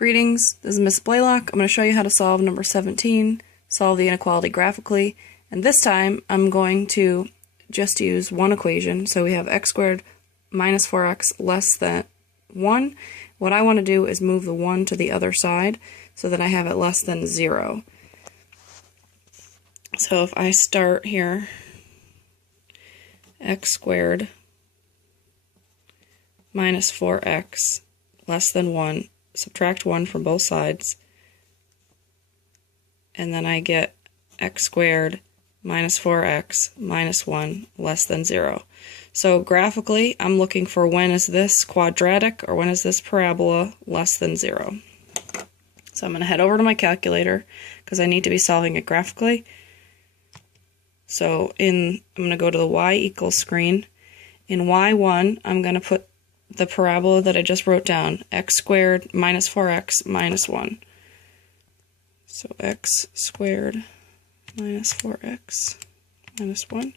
Greetings, this is Miss Blaylock. I'm going to show you how to solve number 17, solve the inequality graphically, and this time I'm going to just use one equation. So we have x squared minus 4x less than 1. What I want to do is move the 1 to the other side so that I have it less than 0. So if I start here, x squared minus 4x less than 1, subtract 1 from both sides, and then I get x squared minus 4x minus 1 less than 0. So graphically, I'm looking for when is this quadratic or when is this parabola less than 0. So I'm going to head over to my calculator because I need to be solving it graphically. So I'm going to go to the y equals screen. In y1, I'm going to put the parabola that I just wrote down, x squared minus 4x minus 1. So x squared minus 4x minus 1.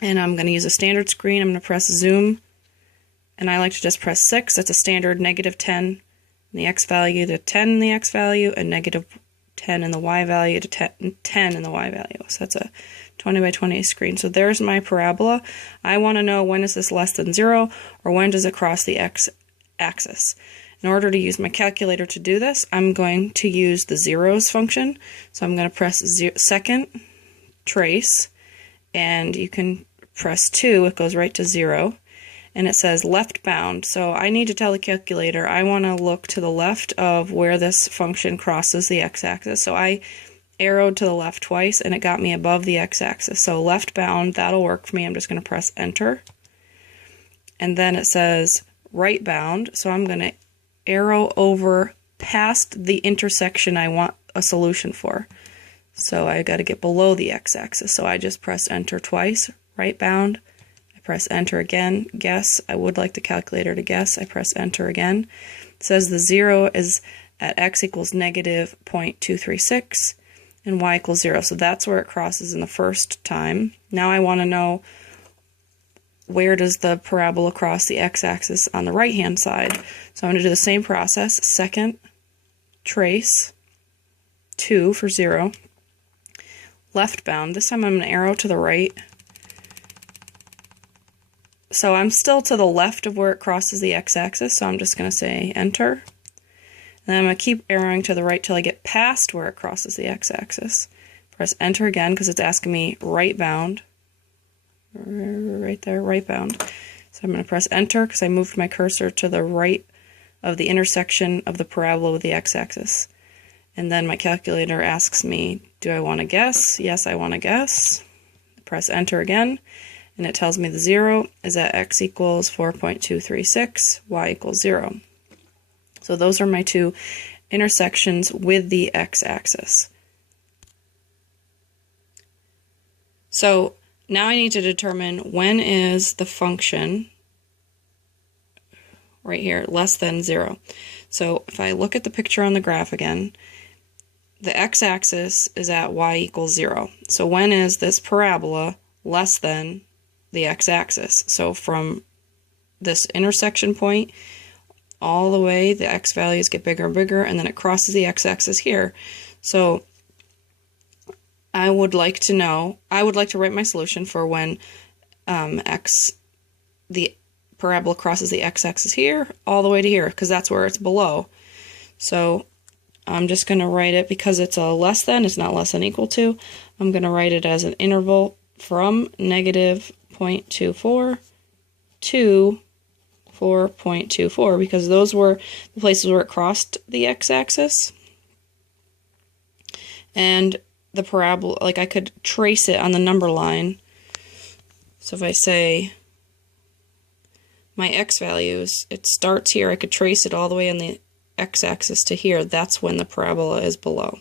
And I'm going to use a standard screen. I'm going to press zoom, and I like to just press 6. That's a standard negative 10 in the x value to 10 in the x value, and negative 10 in the y value to 10 in the y value. So that's a 20 by 20 screen. So there's my parabola. I want to know when is this less than 0 or when does it cross the x-axis. In order to use my calculator to do this, I'm going to use the zeros function. So I'm going to press second, trace, and you can press 2, it goes right to 0. And it says left bound. So I need to tell the calculator I want to look to the left of where this function crosses the x-axis. So I arrowed to the left twice and it got me above the x-axis. So left bound, that'll work for me. I'm just going to press enter. And then it says right bound. So I'm going to arrow over past the intersection I want a solution for. So I got to get below the x-axis. So I just press enter twice, right bound. Press enter again, guess. I would like the calculator to guess. I press enter again. It says the 0 is at x equals negative 0.236 and y equals 0. So that's where it crosses in the first time. Now I want to know where does the parabola cross the x-axis on the right-hand side. So I'm going to do the same process. Second, trace, 2 for 0. Left bound. This time I'm going to arrow to the right. So I'm still to the left of where it crosses the x-axis, so I'm just going to say enter. And then I'm going to keep arrowing to the right till I get past where it crosses the x-axis. Press enter again because it's asking me right bound. Right there, right bound. So I'm going to press enter because I moved my cursor to the right of the intersection of the parabola with the x-axis. And then my calculator asks me, do I want to guess? Yes, I want to guess. Press enter again. And it tells me the 0 is at x equals 4.236, y equals 0. So those are my two intersections with the x-axis. So now I need to determine when is the function right here less than 0. So if I look at the picture on the graph again, the x-axis is at y equals 0. So when is this parabola less than the x-axis? So from this intersection point all the way, the x values get bigger and bigger, and then it crosses the x-axis here. So I would like to write my solution for when the parabola crosses the x-axis here all the way to here, because that's where it's below. So I'm just going to write it, because it's a less than, it's not less than equal to, I'm going to write it as an interval from negative 0.24 to 4.24, because those were the places where it crossed the x-axis. And the parabola, like I could trace it on the number line. So if I say my x values, it starts here, I could trace it all the way on the x-axis to here. That's when the parabola is below.